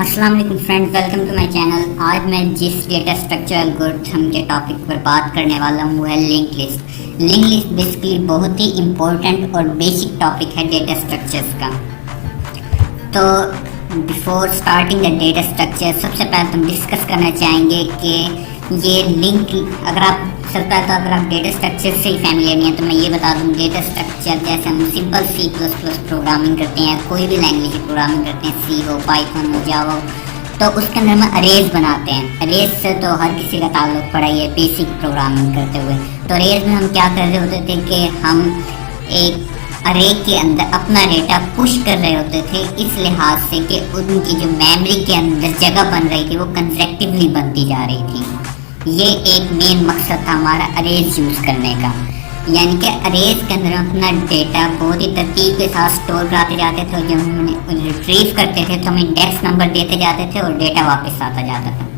अस्सलाम वालेकुम friends, welcome to my channel. आज मैं जिस डेटा स्ट्रक्चर एल्गोरिथम के टॉपिक पर बात करने वाला हूँ वो है link list. Link list basically बहुत ही इम्पोर्टेंट और बेसिक टॉपिक है डेटा स्ट्रक्चर्स का। तो before starting the data structure सबसे पहले हम डिस्कस करना चाहेंगे कि ये लिंक अगर आप डेटा स्ट्रक्चर से ही फैमिलियर नहीं है तो मैं ये बता दूँ, डेटा स्ट्रक्चर जैसे हम सिंपल C++ प्रोग्रामिंग करते हैं, कोई भी लैंग्वेज प्रोग्रामिंग करते हैं, C हो, पाइथन हो, जावा हो, तो उसके अंदर हम अरेज बनाते हैं। अरेज से तो हर किसी का ताल्लुक पड़ा है बेसिक प्रोग्रामिंग करते हुए। तो अरेज में हम क्या कर रहे होते थे कि हम एक अरे के अंदर अपना डेटा पुश कर रहे होते थे, इस लिहाज से कि उनकी जो मेमोरी के अंदर जगह बन रही थी वो कंसेक्टिवली बनती जा रही थी। ये एक मेन मकसद था हमारा अरेज यूज़ करने का, यानी कि अरेज के अंदर अपना डेटा बहुत ही तरतीब के साथ स्टोर कराते जाते थे। जब हम रिट्रीव करते थे तो हम इंडेक्स नंबर देते जाते थे और डेटा वापस आता जाता था।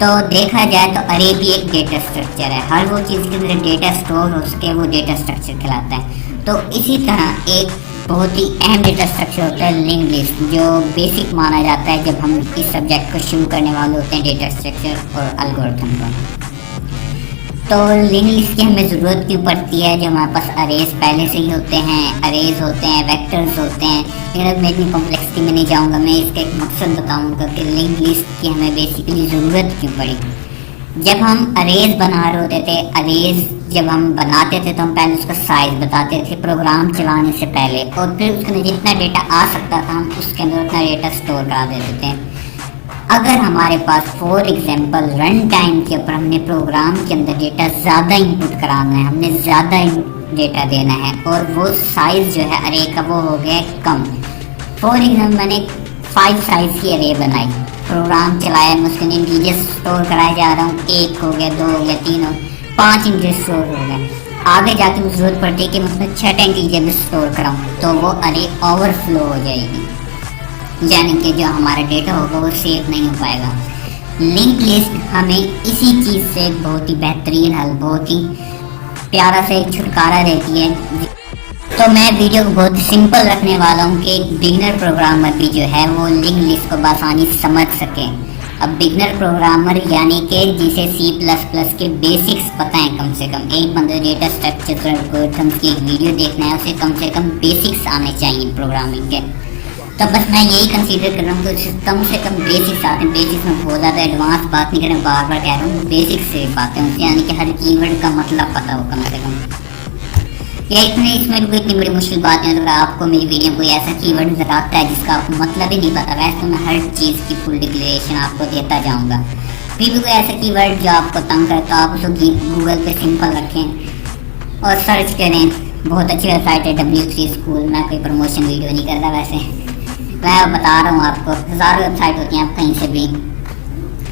तो देखा जाए तो अरे भी एक डेटा स्ट्रक्चर है। हर वो चीज़ के अंदर डेटा स्टोर हो सके वो डेटा स्ट्रक्चर कहलाता है। तो इसी तरह एक बहुत ही अहम डेटा स्ट्रक्चर होता है लिंक लिस्ट, जो बेसिक माना जाता है जब हम इस सब्जेक्ट को शुरू करने वाले होते हैं डेटा स्ट्रक्चर और एल्गोरिथम को। तो लिंक लिस्ट की हमें ज़रूरत क्यों पड़ती है? जो हमारे पास अरेज पहले से ही होते हैं, अरेज होते हैं, वेक्टर्स होते हैं। लेकिन अब मैं इतनी कॉम्प्लेक्सिटी में नहीं जाऊँगा, मैं इसका एक मकसद बताऊँगा कि लिंक लिस्ट की हमें बेसिकली ज़रूरत क्यों पड़ी। जब हम अरेज बना रहे होते थे, अरेज जब हम बनाते थे तो हम पहले उसका साइज़ बताते थे प्रोग्राम चलाने से पहले, और फिर उसके अंदर जितना डेटा आ सकता था हम उसके अंदर उतना डेटा स्टोर करा देते थे। अगर हमारे पास फॉर एग्जांपल रन टाइम के ऊपर हमने प्रोग्राम के अंदर डेटा ज़्यादा इनपुट कराना है, हमने ज़्यादा डेटा देना है और वो साइज़ जो है अरे का वो हो गया कम। फॉर एग्जाम्पल मैंने 5 साइज़ की अरे बनाई, प्रोग्राम चलाया, मैं उसके इंटीजर स्टोर कराया जा रहा हूँ, 1 हो गया, 2 हो गया, 3 हो, 5 इंटीजर स्टोर हो गए। आगे जाके मुझे ज़रूरत पड़ती है कि मैं उसमें 6 इंटीजर में स्टोर कराऊँ, तो वो अरे ओवरफ्लो हो जाएगी, यानी कि जो हमारा डेटा होगा वो सेव नहीं हो पाएगा। लिंक लिस्ट हमें इसी चीज़ से बहुत ही बेहतरीन हल, बहुत ही प्यारा से एक छुटकारा देती है। तो मैं वीडियो को बहुत सिंपल रखने वाला हूँ कि एक बिगनर प्रोग्रामर भी जो है वो लिंक लिस्ट को आसानी समझ सके। अब बिगनर प्रोग्रामर यानी कि जिसे C++ के बेसिक्स पता है, कम से कम एक बंदे डेटा स्ट्रक्चर एल्गोरिथम्स की एक वीडियो देखना है, उसे कम से कम बेसिक्स आने चाहिए प्रोग्रामिंग के। तो बस मैं यही कंसीडर कर रहा हूँ कि कम से कम बेसिक्स आते हैं। बेसिक्स में बहुत ज़्यादा एडवांस बात नहीं कर रहा, बार बार कह रहा हूँ, बेसिक्स से बातें होती हैं, यानी कि हर कीवर्ड का मतलब पता हो कम से कम। या इसमें कोई इतनी बड़ी मुश्किल बात नहीं है। अगर आपको मेरी वीडियो कोई ऐसा कीवर्ड नजर आता है जिसका आपको मतलब ही नहीं पता, वैसे तो मैं हर चीज़ की फुल डिक्लेरेशन आपको देता जाऊंगा। फिर भी कोई ऐसा कीवर्ड जो आपको तंग करे तो आप उसको गूगल पे सिंपल रखें और सर्च करें। बहुत अच्छी वेबसाइट है W3 स्कूल। मैं कोई प्रमोशन वीडियो नहीं कर रहा, वैसे मैं बता रहा हूँ आपको, हज़ारों वेबसाइट होती हैं, आप कहीं से भी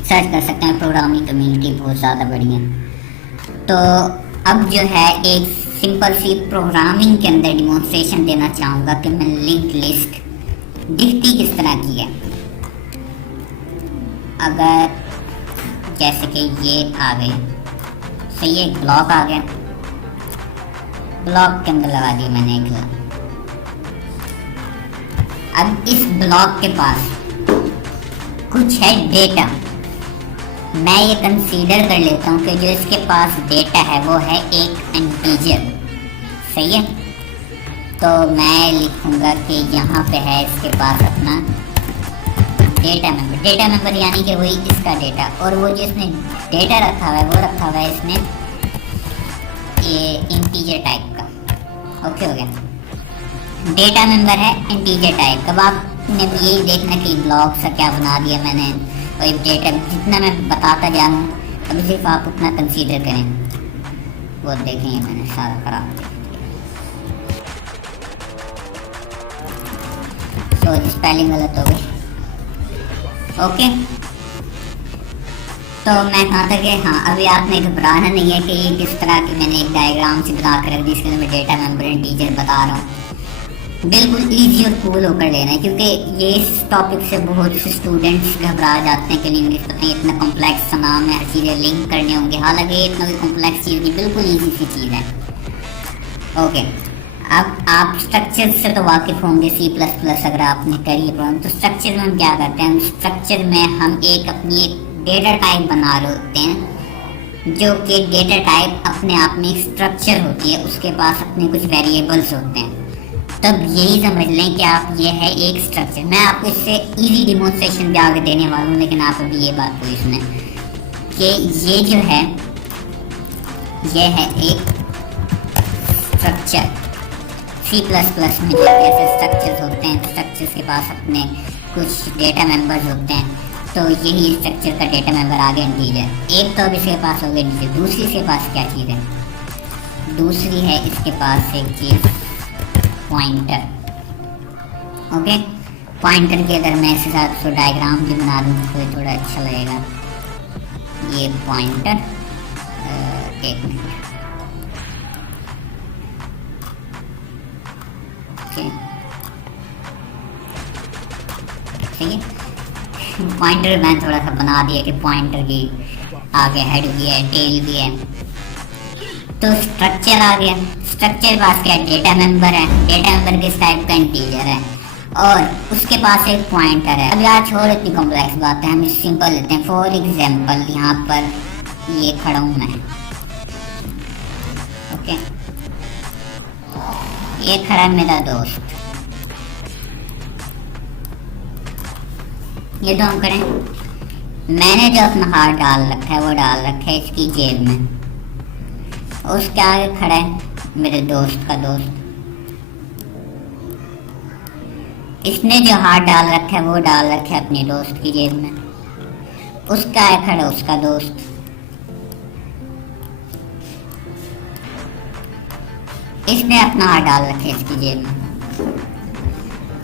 सर्च कर सकते हैं। प्रोग्रामिंग कम्युनिटी बहुत ज़्यादा बड़ी है। तो अब जो है एक सिंपल सी प्रोग्रामिंग के अंदर डिमॉन्स्ट्रेशन देना चाहूँगा कि मैं लिंक लिस्ट दिखती किस तरह की है। अगर जैसे कि ये आ गई, सही है, ब्लॉक आ गया, ब्लॉक के अंदर लगा दिया मैंने एक। अब इस ब्लॉक के पास कुछ है डेटा, मैं ये कंसीडर कर लेता हूँ कि जो इसके पास डेटा है वो है एक इंटीजर, सही है। तो मैं लिखूँगा कि यहाँ पे है इसके पास अपना डेटा मेंबर। डेटा मेंबर यानी कि वही इसका डेटा, और वो जो इसने डेटा रखा हुआ है वो रखा हुआ है इसने ये इंटीजर टाइप का। ओके हो गया, डेटा मेंबर है इंटीजर टाइप का। अब आपने यही देखना कि ब्लॉक सा क्या बना दिया मैंने, और डेटा जितना मैं बताता जा रहा हूँ अभी सिर्फ आप उतना कंसीडर करें। वो देखेंगे मैंने सारा खराब, तो स्पेलिंग गलत हो गई। ओके, तो मैं कहाँ तक है? हाँ, अभी आपने घबराना नहीं है कि ये किस तरह की मैंने एक डायग्राम से बना कर रख दी, इसके अंदर मैं डेटा मेंबर इंटीजर बता रहा हूँ। बिल्कुल ईजी और कूल होकर लेना है, क्योंकि ये इस टॉपिक से बहुत से स्टूडेंट्स घबरा जाते हैं कि लिंक लिस्ट पता नहीं इतना कॉम्प्लेक्स सा नाम है, हर चीज़ें लिंक करने होंगे। हालांकि इतना कोई कॉम्प्लेक्स चीज़ नहीं, बिल्कुल ईजी सी चीज़ है। ओके, अब आप स्ट्रक्चर से तो वाकिफ होंगे, सी प्लस प्लस अगर आपने करी है प्रोग्राम, तो स्ट्रक्चर में हम क्या करते हैं, स्ट्रक्चर में हम एक अपनी डेटा टाइप बना रहे होते हैं, जो कि डेटा टाइप अपने आप में एक स्ट्रक्चर होती है, उसके पास अपने कुछ वेरिएबल्स होते हैं। तब यही समझ लें कि आप ये है एक स्ट्रक्चर। मैं आपको इससे इजी डिमोन्स्ट्रेशन भी आगे देने वाला हूँ, लेकिन आप अभी ये बात पूरी सुने कि ये जो है ये है एक स्ट्रक्चर। सी प्लस प्लस में जो ऐसे स्ट्रक्चर्स होते हैं, स्ट्रक्चर्स के पास अपने कुछ डेटा मेंबर्स होते हैं, तो यही स्ट्रक्चर का डेटा मेंबर आगे इंटीजर। एक तो अब इसके पास हो गया इंटीजर, दूसरी इसके पास क्या चीज़ है, दूसरी है इसके पास एक चीज़ पॉइंटर। ओके, पॉइंटर के अगर मैं इसके साथ तो डायग्राम भी बना दूँ तो थोड़ा अच्छा लगेगा। ये पॉइंटर, एक मिनट, ठीक है। पॉइंटर मैं थोड़ा सा बना दिया कि पॉइंटर की आगे हेड भी है, टेल भी है, तो स्ट्रक्चर आ गया। स्ट्रक्चर पास क्या है, डेटा मेंबर है, डेटा मेंबर किस टाइप का इंटीजर है, और उसके पास एक पॉइंटर है। अब यार छोड़ इतनी कॉम्प्लेक्स बात है, हम सिंपल लेते हैं। फॉर एग्जांपल यहाँ पर ये खड़ा हूँ मैं, ओके, ये खड़ा है मेरा दोस्त, ये तो हम करें, मैंने जो अपना हाथ डाल रखा है वो डाल रखा है इसकी जेब में, उसके आगे खड़ा है मेरे दोस्त का दोस्त, इसने जो हाथ डाल रखा है वो डाल रखा है अपने दोस्त की जेब में, उसका आगे खड़ा उसका दोस्त, इसने अपना हाथ डाल रखा है इसकी जेब में।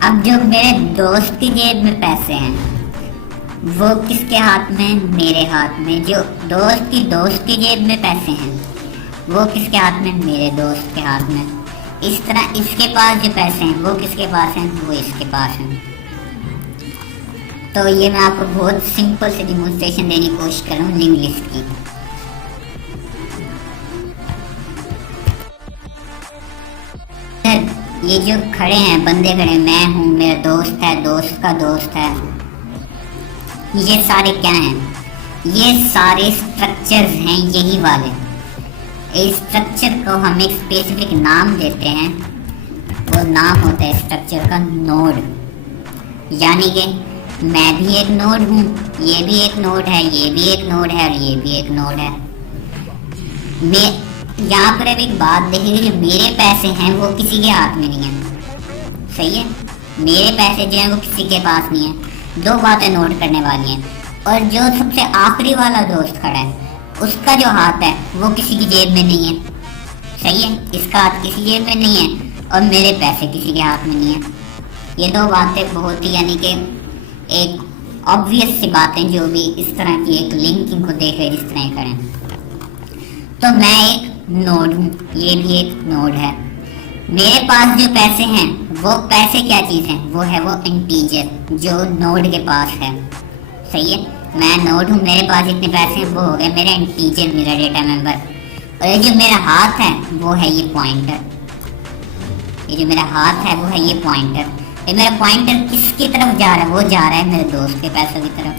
अब जो मेरे दोस्त की जेब में पैसे हैं वो किसके हाथ में, मेरे हाथ में। जो दोस्त की जेब में पैसे हैं वो किसके हाथ में, मेरे दोस्त के हाथ में। इस तरह इसके पास जो पैसे हैं वो किसके पास हैं, वो इसके पास हैं। तो ये मैं आपको बहुत सिंपल से डिमोन्स्ट्रेशन देने की कोशिश कर रहा हूँ लिंक लिस्ट की। ये जो खड़े हैं बंदे खड़े, मैं हूँ, मेरा दोस्त है, दोस्त का दोस्त है, ये सारे क्या हैं, ये सारे स्ट्रक्चर्स हैं यही वाले। इस स्ट्रक्चर को हम एक स्पेसिफिक नाम देते हैं, वो नाम होता है स्ट्रक्चर का नोड। यानी कि मैं भी एक नोड हूँ, ये भी एक नोड है, ये भी एक नोड है, और ये भी एक नोड है। मैं यहाँ पर अब एक बात देखिए, जो मेरे पैसे हैं वो किसी के हाथ में नहीं है, सही है, मेरे पैसे जो हैं वो किसी के पास नहीं है। दो बातें नोट करने वाली हैं। और जो सबसे आखिरी वाला दोस्त खड़ा है उसका जो हाथ है वो किसी की जेब में नहीं है, सही है, इसका हाथ किसी जेब में नहीं है, और मेरे पैसे किसी के हाथ में नहीं है। ये दो बातें बहुत ही यानी कि एक ऑब्वियस सी बातें, जो भी इस तरह की एक लिंकिंग को देखे जिस तरह करें। तो मैं एक नोड हूँ, ये भी एक नोड है। मेरे पास जो पैसे हैं वो पैसे क्या चीज़ है, वो है वो इंटीजर जो नोड के पास है, सही है। मैं नोड हूँ, मेरे पास इतने पैसे हैं, वो हो गए मेरा इंटीजर, मेरा डेटा मेंबर। और ये जो मेरा हाथ है वो है ये पॉइंटर, ये जो मेरा हाथ है वो है ये पॉइंटर। ये मेरा पॉइंटर किसकी तरफ जा रहा है, वो जा रहा है मेरे दोस्त के पैसों की तरफ।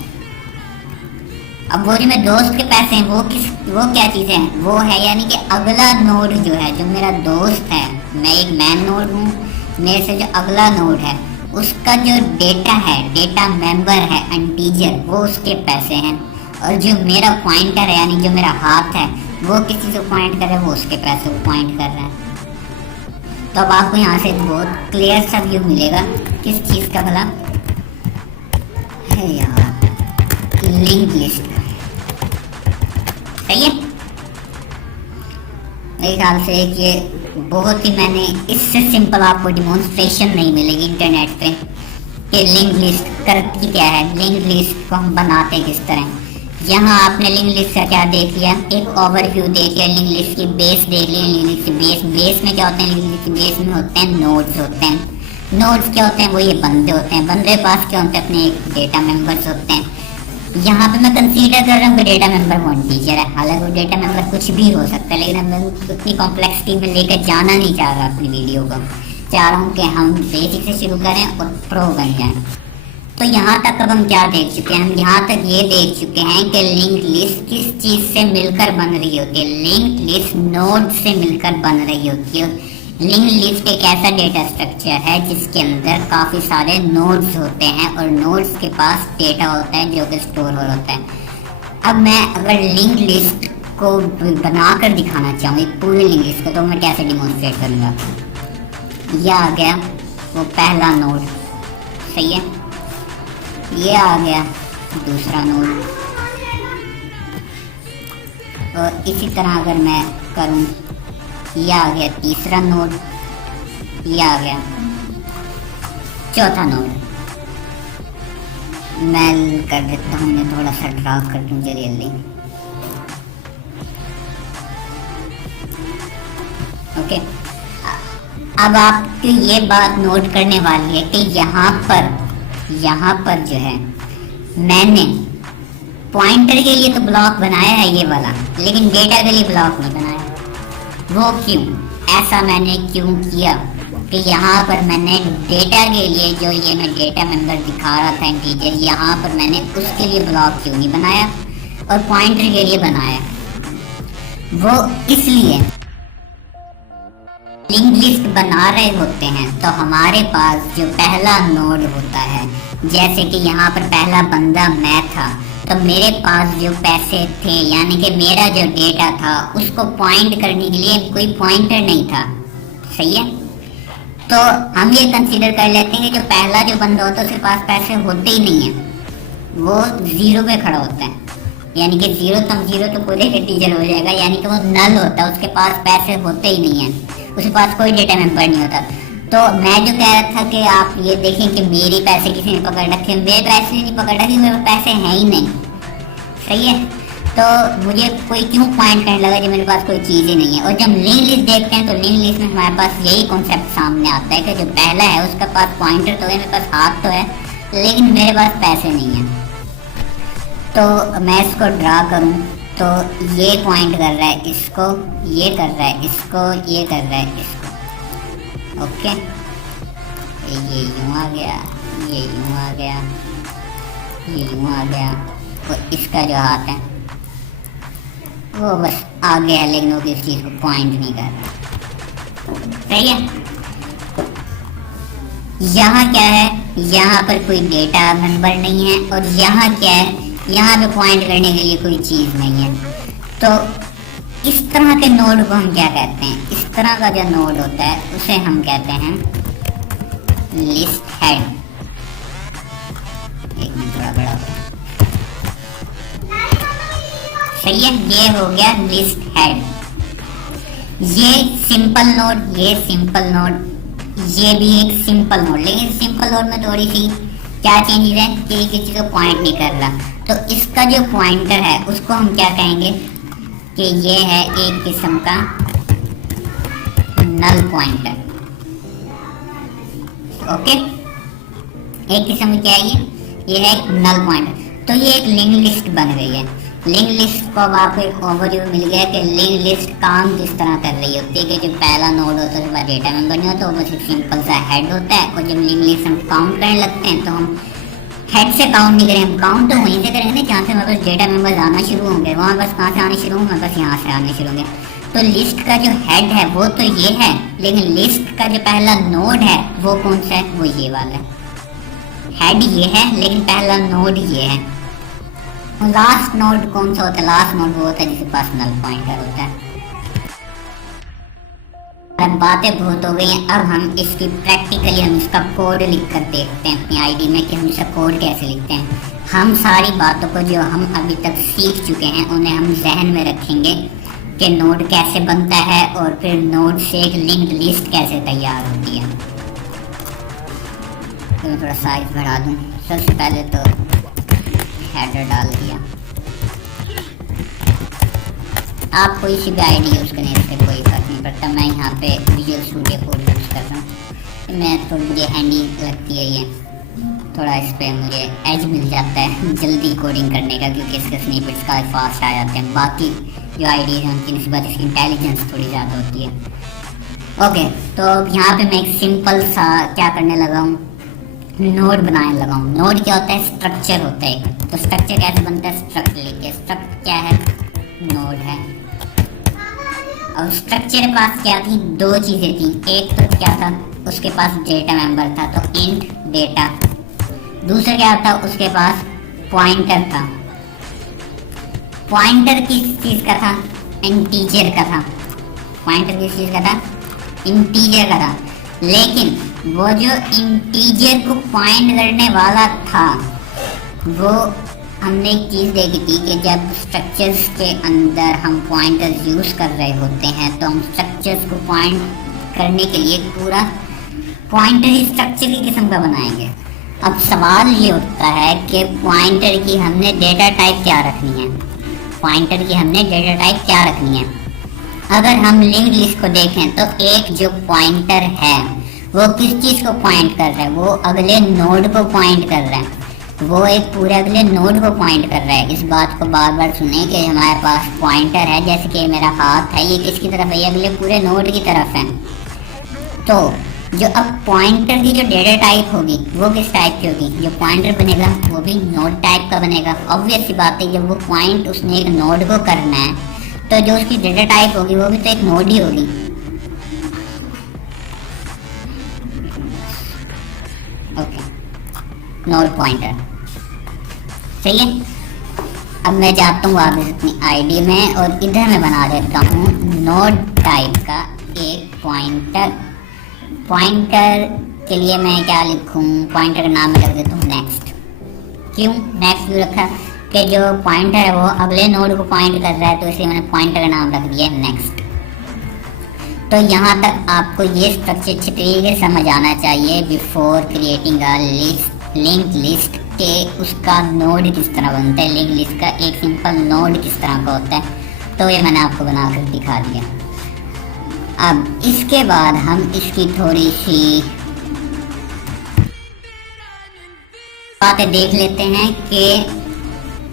अब वो जो मेरे दोस्त के पैसे हैं वो क्या चीज़ है, वो है यानी कि अगला नोड जो है, जो मेरा दोस्त है, मैं एक मैन नोड हूँ, मेरे से जो अगला नोड है उसका जो डेटा है, डेटा मेंबर है इंटीजर, वो उसके पैसे हैं। और जो मेरा पॉइंटर है यानी जो मेरा हाथ है वो किसी से पॉइंट कर रहा है, वो उसके पैसे को पॉइंट कर रहा है। तो अब आपको यहाँ से बहुत क्लियर सा व्यू मिलेगा किस चीज़ का, भला है यार, लिंक लिस्ट का, सही है। मेरे ख्याल से ये बहुत ही, मैंने इससे सिंपल आपको डिमॉन्स्ट्रेशन नहीं मिलेगी इंटरनेट पे कि लिंक लिस्ट करती क्या है, लिंक लिस्ट को हम बनाते किस तरह। यहाँ आपने लिंक लिस्ट का क्या देख लिया, एक ओवरव्यू देख लिया, लिंक लिस्ट की बेस देख लिया। लिंक लिस्ट की बेस में क्या होते हैं, लिंक लिस्ट की बेस में होते हैं नोड्स होते हैं। नोड्स क्या होते हैं, वो ये बंदे होते हैं, बंदे के पास क्या होते हैं, अपने एक डेटा मेंबर्स होते हैं। यहाँ पे मैं कंसीडर कर रहा हूँ कि डेटा मेंबर वन टीचर है, हालांकि वो डेटा मेंबर कुछ भी हो सकता है, लेकिन मैं उतनी कॉम्प्लेक्सिटी में लेकर जाना नहीं चाह रहा अपनी वीडियो को। चाह रहा हूँ कि हम बेसिक से शुरू करें और प्रो बन जाएं। तो यहाँ तक अब हम क्या देख चुके हैं, हम यहाँ तक ये देख चुके हैं कि लिंक लिस्ट किस चीज़ से मिलकर बन रही होती है। लिंक लिस्ट नोड से मिलकर बन रही होती है। लिंक लिस्ट एक ऐसा डेटा स्ट्रक्चर है जिसके अंदर काफ़ी सारे नोड्स होते हैं और नोड्स के पास डेटा होता है जो कि स्टोर हो होता है। अब मैं अगर लिंक लिस्ट को बनाकर दिखाना चाहूँ एक पूरी लिंक लिस्ट को, तो मैं कैसे डिमोन्स्ट्रेट करूँगा। यह आ गया वो पहला नोड, सही है, ये आ गया दूसरा नोड, और इसी तरह अगर मैं करूँ, ये आ गया तीसरा नोड, ये आ गया चौथा नोड। मैं कर देता हूँ, मैं थोड़ा सा ड्रा कर दूँ जल्दी। ओके, अब आपको ये बात नोट करने वाली है कि यहाँ पर जो है मैंने पॉइंटर के लिए तो ब्लॉक बनाया है ये वाला, लेकिन डेटा के लिए ब्लॉक नहीं बनाया। वो क्यों? ऐसा मैंने क्यों किया कि यहाँ पर मैंने डेटा के लिए, जो ये मैं डेटा मेंबर दिखा रहा था इंटीजर, यहाँ पर मैंने उसके लिए ब्लॉक क्यों नहीं बनाया और पॉइंटर के लिए बनाया? वो इसलिए लिंक लिस्ट बना रहे होते हैं तो हमारे पास जो पहला नोड होता है, जैसे कि यहाँ पर पहला बंदा मैं था, तो मेरे पास जो पैसे थे यानी कि मेरा जो डेटा था उसको पॉइंट करने के लिए कोई पॉइंटर नहीं था, सही है। तो हम ये कंसीडर कर लेते हैं कि जो पहला जो बंदा होता है उसके पास पैसे होते ही नहीं है, वो जीरो पे खड़ा होता है, यानी कि जीरो तो पूरे के टीचर हो जाएगा, यानी कि वो नल होता है, उसके पास पैसे होते ही नहीं है, उसके पास कोई डेटा मेंबर नहीं होता। तो मैं जो कह रहा था कि आप ये देखें कि मेरे पैसे किसी ने पकड़ रखे, मेरे पैसे नहीं पकड़ रखे, मेरे पैसे हैं ही नहीं, सही है। तो मुझे कोई क्यों पॉइंट करने लगा जब मेरे पास कोई चीज़ ही नहीं है। और जब लिंक लिस्ट देखते हैं तो लिंक लिस्ट में हमारे पास यही कॉन्सेप्ट सामने आता है कि जो पहला है उसका पास पॉइंटर तो है, मेरे पास हाथ तो है, लेकिन मेरे पास पैसे नहीं हैं। तो मैं इसको ड्रा करूँ तो ये पॉइंट कर रहा है इसको, ये कर रहा है इसको, ये कर रहा है इसको, ओके। ये यूँ आ गया, ये यूँ आ गया, ये यूँ आ गया, और इसका जो हाथ है वो बस आ गया, लेकिन वो किसी चीज़ को पॉइंट नहीं कर रहा, सही है। यहाँ क्या है, यहाँ पर कोई डेटा मेंबर नहीं है, और यहाँ क्या है, यहाँ पे पॉइंट करने के लिए कोई चीज़ नहीं है। तो इस तरह के नोड को हम क्या कहते हैं, इस तरह का जो नोड होता है उसे हम कहते हैं लिस्ट हेड। एक मिनट, थोड़ा बड़ा हो, सही है, ये हो गया लिस्ट हेड। ये सिंपल नोड, ये सिंपल नोड, ये भी एक सिंपल नोड, लेकिन सिंपल नोड में थोड़ी सी क्या चेंजेस है कि किसी को पॉइंट नहीं कर रहा। तो इसका जो पॉइंटर है उसको हम क्या कहेंगे कि ये है एक किस्म का नल पॉइंटर, ओके। एक किस्म का क्या है ये है एक नल पॉइंटर। तो ये एक लिंक लिस्ट बन गई है। लिंक लिस्ट को अब आपको एक ओवरव्यू मिल गया कि लिंक लिस्ट काम किस तरह कर रही होती है। कि जो पहला नोड होता है उसके बाद डेटा मेंबर नहीं होता, वो बस एक सिंपल सा हेड होता है, और जब लिंक लिस्ट हम काउंट करने लगते हैं तो हम हेड से काउंट नहीं करें, हम काउंट तो वहीं से करेंगे जहाँ से हमारे पास डेटा मेंबर्स आना शुरू होंगे, वहाँ बस कहाँ से आने शुरू होंगे, बस यहाँ से आने शुरू होंगे। तो लिस्ट का जो हेड है वो तो ये है, लेकिन लिस्ट का जो पहला नोड है वो कौन सा है, वो ये वाला है। हेड ये है लेकिन पहला नोड ये है। लास्ट नोड कौन सा होता है, लास्ट नोड वो होता है जिसके पास नल पॉइंटर होता है। अब बातें बहुत हो गई हैं, अब हम इसकी प्रैक्टिकली हम इसका कोड लिख कर देखते हैं अपनी आईडी में कि हम इसका कोड कैसे लिखते हैं। हम सारी बातों को जो हम अभी तक सीख चुके हैं उन्हें हम जहन में रखेंगे कि नोड कैसे बनता है और फिर नोड से एक लिंक्ड लिस्ट कैसे तैयार होती है। तो मैं थोड़ा साइज बढ़ा दूँ। सबसे पहले तो हेडर डाल दिया। आप कोई सी भी आईडी यूज़ करें, इससे कोई फर्क नहीं पड़ता। मैं यहाँ पे विजुअल स्टूडियो कोड यूज़ कर रहा हूँ, मैं थोड़ी मुझे हैंडी लगती है ये, थोड़ा इस पर मुझे एज मिल जाता है जल्दी कोडिंग करने का, क्योंकि इसके स्निपेट्स का फास्ट आ जाते हैं। बाकी जो आईडीज हैं उनकी निस्बत इसकी इंटेलिजेंस थोड़ी ज़्यादा होती है। ओके, तो यहाँ पे मैं एक सिंपल सा क्या करने लगा हूँ, नोड बनाने लगा हूँ। नोड क्या होता है? स्ट्रक्चर होता है। तो स्ट्रक्चर कैसे बनता है? स्ट्रक्ट लिख के। स्ट्रक्ट क्या है? नोड है। और स्ट्रक्चर के पास क्या थी? दो चीज़ें थी। एक तो क्या था? उसके पास डेटा मेंबर था, तो इंट डेटा। दूसरा क्या था? उसके पास पॉइंटर था। पॉइंटर किस चीज़ का था? इंटीजर का था। पॉइंटर किस चीज़ का था? इंटीजर का था। लेकिन वो जो इंटीजर को पॉइंट करने वाला था, वो हमने एक चीज़ देखी थी कि जब स्ट्रक्चर्स के अंदर हम पॉइंटर्स यूज़ कर रहे होते हैं तो हम स्ट्रक्चर्स को पॉइंट करने के लिए पूरा पॉइंटर ही स्ट्रक्चर की किस्म का बनाएंगे। अब सवाल ये उठता है कि पॉइंटर की हमने डेटा टाइप क्या रखनी है? पॉइंटर की हमने डेटा टाइप क्या रखनी है? अगर हम लिंक्ड लिस्ट को देखें तो एक जो पॉइंटर है वो किस चीज़ को पॉइंट कर रहा है? वो अगले नोड को पॉइंट कर रहा है। वो एक पूरे अगले नोड को पॉइंट कर रहा है। इस बात को बार बार सुने कि हमारे पास पॉइंटर है, जैसे कि मेरा हाथ है, ये किसकी तरफ है? ये अगले पूरे नोड की तरफ है। तो जो अब पॉइंटर की जो डेटा टाइप होगी वो किस टाइप की होगी? जो पॉइंटर बनेगा वो भी नोड टाइप का बनेगा। ऑब्वियस सी बात है, जब वो पॉइंट उसने एक नोड को करना है तो जो उसकी डेटा टाइप होगी वो भी तो एक नोड ही होगी। ओके, नोड पॉइंटर, सही है। अब मैं जाता हूँ वापस अपनी आईडी में और इधर मैं बना देता हूँ नोड टाइप का एक पॉइंटर। पॉइंटर के लिए मैं क्या लिखूँ? पॉइंटर का नाम रख देता हूँ नेक्स्ट। क्यों नेक्स्ट क्यों रखा? कि जो पॉइंटर है वो अगले नोड को पॉइंट कर रहा है, तो इसलिए मैंने पॉइंटर का नाम रख दिया नेक्स्ट। तो यहाँ तक आपको ये स्ट्रक्चर अच्छे तरीके से समझ आना चाहिए before creating a list, link list के उसका नोड किस तरह बनता है, लिंक लिस्ट का एक सिंपल नोड किस तरह का होता है। तो ये मैंने आपको बनाकर दिखा दिया। अब इसके बाद हम इसकी थोड़ी सी बातें देख लेते हैं कि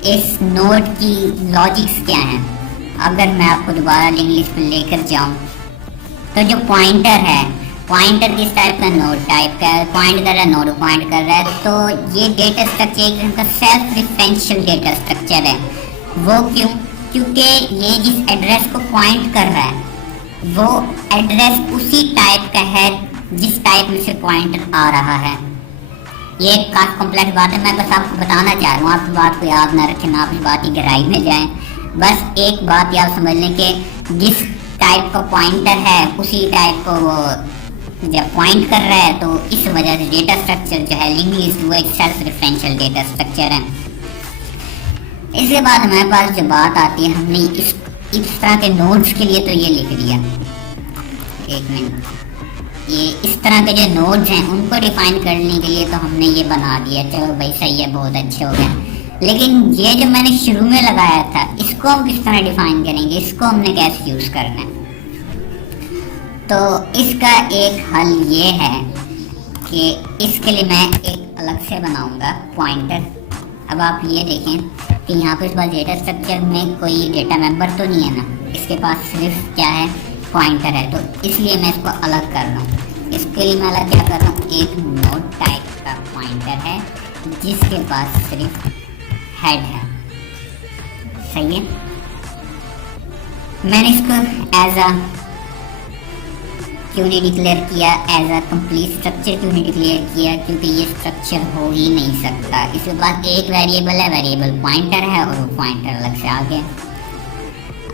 इस नोड की लॉजिक्स क्या हैं। अगर मैं आपको दोबारा लिंक लिस्ट पर लेकर जाऊं तो जो पॉइंटर है, पॉइंटर किस टाइप का? नोड टाइप का है। पॉइंट कर रहा है, नोड पॉइंट कर रहा है। तो ये डेटा स्ट्रक्चर एक किस्म का सेल्फ रिफरेंशियल डेटा स्ट्रक्चर है। वो क्यों? क्योंकि ये जिस एड्रेस को पॉइंट कर रहा है वो एड्रेस उसी टाइप का है जिस टाइप में से पॉइंटर आ रहा है। ये एक काफ़ी कॉम्प्लेक्स बात है, मैं बस आपको बताना चाह रहा हूँ। आप इस बात को याद ना रखें, ना आप इस बात की गहराई में जाएं। बस एक बात याद समझ लें कि जिस टाइप का पॉइंटर है उसी टाइप को वो जब पॉइंट कर रहा है, तो इस वजह से डेटा स्ट्रक्चर जो है लिंक लिस्ट वो एक सेल्फ रेफरेंशियल डेटा स्ट्रक्चर है। इसके बाद हमारे पास जो बात आती है, हमने इस तरह के नोड्स के लिए तो ये लिख दिया। एक मिनट, ये इस तरह के जो नोड्स हैं उनको डिफाइन करने के लिए तो हमने ये बना दिया। चलो भाई सही है, बहुत अच्छे हो गए। लेकिन ये जो मैंने शुरू में लगाया था इसको हम किस तरह डिफाइन करेंगे? इसको हमने कैसे यूज़ करना है? तो इसका एक हल ये है कि इसके लिए मैं एक अलग से बनाऊंगा पॉइंटर। अब आप ये देखें कि यहाँ पे इस बार डेटा स्ट्रक्चर में कोई डेटा मेंबर तो नहीं है ना, इसके पास सिर्फ क्या है? पॉइंटर है। तो इसलिए मैं इसको अलग कर रहा हूँ। इसके लिए मैं अलग क्या कर रहा हूँ? एक नोड टाइप का पॉइंटर है जिसके पास सिर्फ हेड है, सही है। मैंने इसको एज अ क्यों नहीं डिक्लेयर किया, एज अ कंप्लीट स्ट्रक्चर क्यों नहीं डिक्लेयर किया? क्योंकि ये स्ट्रक्चर हो ही नहीं सकता। इसके बाद एक वेरिएबल है, वेरिएबल पॉइंटर है और वो पॉइंटर अलग से आ गया।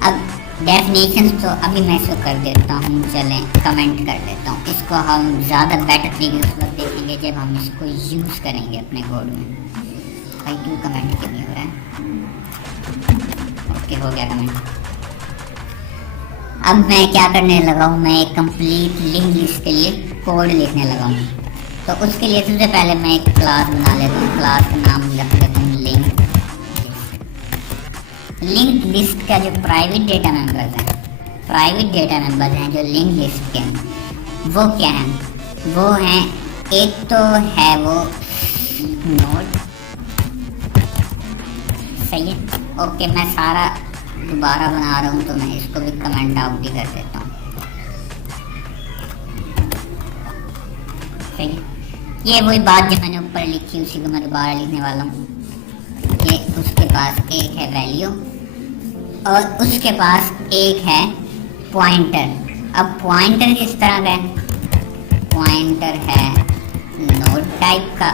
अब डेफिनेशन तो अभी मैं इसको कर देता हूँ, चलें कमेंट कर देता हूँ। इसको हम ज़्यादा बेटर तरीके से देखेंगे जब हम इसको यूज़ करेंगे अपने कोड में। भाई क्यों कमेंट क्यों नहीं हो रहा है? ओके, हो गया कमेंट। अब मैं क्या करने लगा हूँ? मैं एक कंप्लीट लिंक लिस्ट के लिए कोड लिखने लगा हूँ। तो उसके लिए सबसे पहले मैं एक क्लास बना लेता हूँ। क्लास का नाम रख देता हूँ लिंक। लिंक लिस्ट का जो प्राइवेट डेटा मेंबर्स हैं, प्राइवेट डेटा मेंबर्स हैं जो लिंक लिस्ट के हैं, वो क्या हैं? वो हैं, एक तो है वो नोड। सही है, ओके। मैं सारा दोबारा बना रहा हूँ तो मैं इसको भी कमेंट आउट ही कर देता हूँ। सही है, ये वही बात जो मैंने ऊपर लिखी उसी को मैं दोबारा लिखने वाला हूँ कि उसके पास एक है वैल्यू और उसके पास एक है पॉइंटर। अब पॉइंटर किस तरह का है? पॉइंटर है नोड टाइप का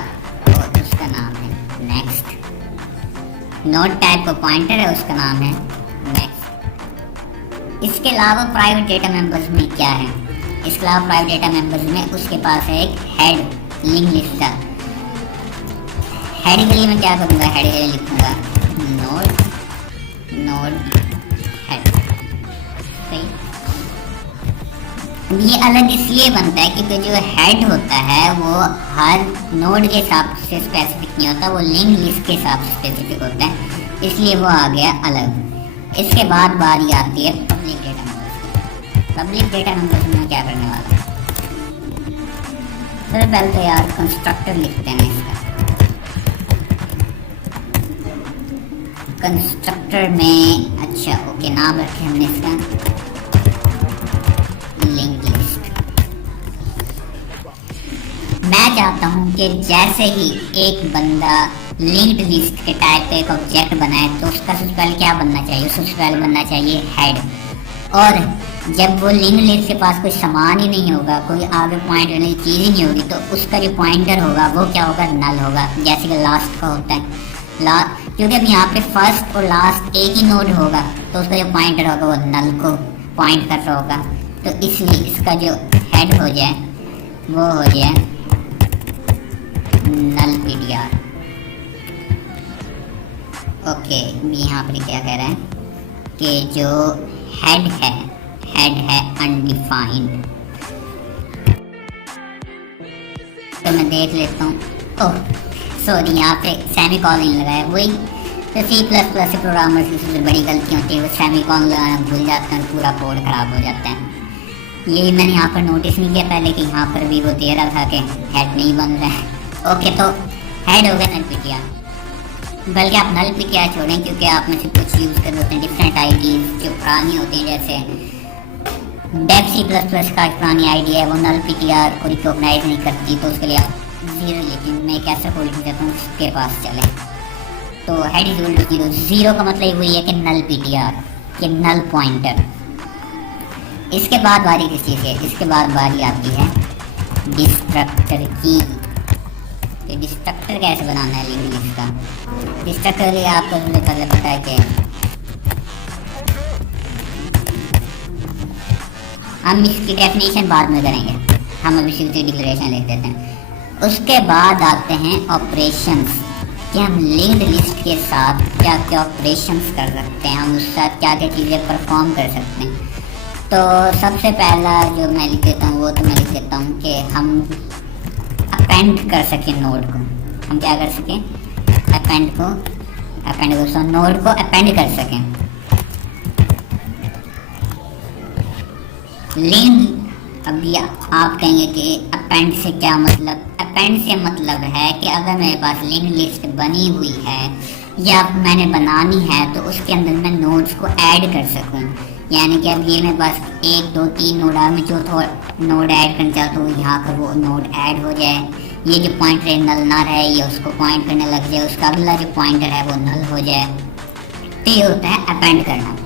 और उसका नाम है नेक्स्ट। नोड टाइप का पॉइंटर है, उसका नाम है नेक्स्ट। इसके अलावा प्राइवेट डेटा मेंबर्स में क्या है? इसके अलावा प्राइवेट डेटा मेंबर्स में उसके पास है एक हेड लिंक लिस्ट का। हेड के लिए मैं क्या करूँगा? हेड के लिए लिखूँगा नोड हेड। सही। ये अलग इसलिए बनता है क्योंकि जो हेड होता है वो हर नोड के हिसाब से स्पेसिफिक नहीं होता, वो लिंक लिस्ट के हिसाब से स्पेसिफिक होता है, इसलिए वो आ गया अलग। इसके बाद बारी आती है public data members. Public data members में क्या करने वाला है? सबसे पहले तो यार कंस्ट्रक्टर लिखते हैं इसका। कंस्ट्रक्टर में अच्छा ओके नाम रखे हमने इसका लिंक लिस्ट। मैं चाहता हूं कि जैसे ही एक बंदा लिंक्ड लिस्ट के टाइप का एक ऑब्जेक्ट बनाए तो उसका सबसे पहले क्या बनना चाहिए? सबसे पहले बनना चाहिए हेड। और जब वो लिंक लिस्ट के पास कोई सामान ही नहीं होगा, कोई आगे पॉइंट करने की चीज़ ही नहीं होगी, तो उसका जो पॉइंटर होगा वो क्या होगा? नल होगा, जैसे कि लास्ट का होता है। क्योंकि अब यहाँ पे फर्स्ट और लास्ट एक ही नोड होगा तो उसका जो पॉइंटर होगा वो नल को पॉइंट कर रहा होगा, तो इसलिए इसका जो हेड हो जाए वो हो जाए नल ptr। ओके, यहाँ पर क्या कह रहा है कि जो हेड है अनडिफाइंड। तो मैं देख लेता हूँ, ओह सॉरी यहाँ पे सेमी कॉलन लगाया। वही तो C++ से प्रोग्रामर्स की सबसे बड़ी गलती होती है, वो सेमी कॉलन लगाना भूल जाते हैं, पूरा कोड खराब हो जाता है। यही मैंने यहाँ पर नोटिस नहीं किया पहले कि यहाँ पर भी वो दे रहा था कि हेड नहीं बन रहा है। ओके, तो हेड हो गया नल ptr। बल्कि आप नल ptr छोड़ें क्योंकि आप में से कुछ यूज़ कर होते हैं डिफरेंट आईडीज जो पुरानी होती हैं, जैसे डेव C++ का पुरानी आईडी है वो नल ptr को रिकॉग्नाइज नहीं करती, तो उसके लिए आप जीरो, लेकिन मैं एक ऐसा कोड लिख देता हूँ उसके पास चले। तो head is equal to zero. Zero का मतलब वही है कि नल ptr कि नल पॉइंटर। इसके बाद बारी किस चीज़ है? इसके बाद बारी आती है डिस्ट्रक्टर की। तो डिस्ट्रक्टर कैसे बनाना है लिंक लिस्ट का? डिस्ट्रक्टर के लिए आपको सबसे पहले पता है कि हम इसकी डेफिनेशन बाद में करेंगे, हम अभी सिर्फ डिक्लेरेशन लिख देते हैं। उसके बाद आते हैं ऑपरेशंस कि हम लिंक्ड लिस्ट के साथ क्या क्या ऑपरेशंस कर सकते हैं, हम उसके साथ क्या क्या चीज़ें परफॉर्म कर सकते हैं। तो सबसे पहला जो मैं लिख देता हूँ वो तो मैं लिख देता हूँ कि हम अपेंड कर सकें नोड को। हम क्या कर सकें? अपेंड को नोड को अपेंड कर सकें। लिंक, अभी आप कहेंगे कि अपेंड से क्या मतलब? अपेंड से मतलब है कि अगर मेरे पास लिंक लिस्ट बनी हुई है या मैंने बनानी है तो उसके अंदर मैं नोड्स को ऐड कर सकूं। यानी कि अब ये मेरे पास 1 2 3 नोड आ, मैं जो नोड ऐड करना चाहता हूँ यहाँ पर वो नोड ऐड हो जाए। ये जो पॉइंटर है नल ना रहे, ये उसको पॉइंट करने लग जाए, उसका अगला जो पॉइंटर है वो नल हो जाए। तो ये होता है अपेंड करना।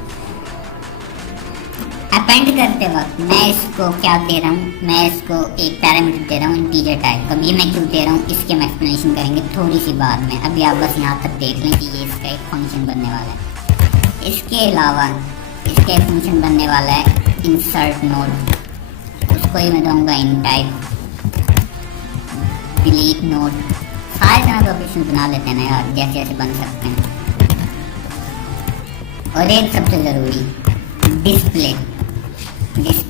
अपेंड करते वक्त मैं इसको क्या दे रहा हूँ? मैं इसको एक पैरामीटर दे रहा हूँ इंटीजर टाइप। अब ये मैं क्यों दे रहा हूँ इसके हम एक्सप्लेनेशन करेंगे थोड़ी सी बाद में। अभी आप बस यहाँ तक देख लें कि ये इसका एक फंक्शन बनने वाला है। इसके अलावा इसका एक फंक्शन बनने वाला है इंसर्ट नोड, उसको ही मैं दूँगा इन टाइप डिलीट नोड। सारे तरह के ऑपरेशन बना लेते हैं ना यार, जैसे जैसे बन सकते हैं। और एक सबसे ज़रूरी डिस्प्ले लिस्ट,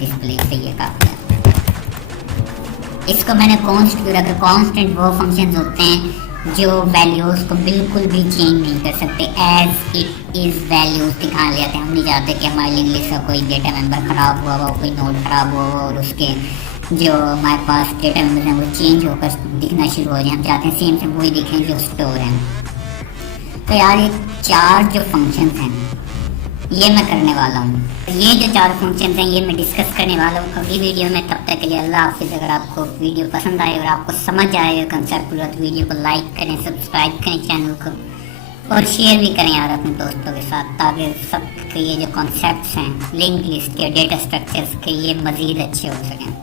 डिस्प्ले पे ये काफ़ी है। इसको मैंने कॉन्स्ट क्यों रखा? कॉन्स्टेंट वो फंक्शंस होते हैं जो वैल्यूज़ को बिल्कुल भी चेंज नहीं कर सकते, एज इट इज़ वैल्यूज़ दिखा लेते हैं। हम नहीं चाहते कि हमारी लिंक लिस्ट का कोई डेटा मेंबर ख़राब हुआ हो, कोई नोड ख़राब हुआ हो और उसके जो हमारे पास डेटा मेम्बर्स हैं वो चेंज होकर दिखना शुरू हो जाए। हम चाहते हैं सेम से वही दिखें जो स्टोर हैं। तो यार ये 4 जो फंक्शंस हैं ये मैं करने वाला हूँ। ये जो 4 फंक्शंस हैं ये मैं डिस्कस करने वाला हूँ अगली वीडियो में। तब तक के लिए अल्लाह हाफिज़। अगर आपको वीडियो पसंद आए और आपको समझ आए कंसेप्ट पूरा तो वीडियो को लाइक करें, सब्सक्राइब करें चैनल को और शेयर भी करें यार अपने दोस्तों के साथ, ताकि सबके ये जो कॉन्सेप्ट्स हैं लिंक लिस्ट के, डेटा स्ट्रक्चर्स के, ये मज़ीद अच्छे हो सकें।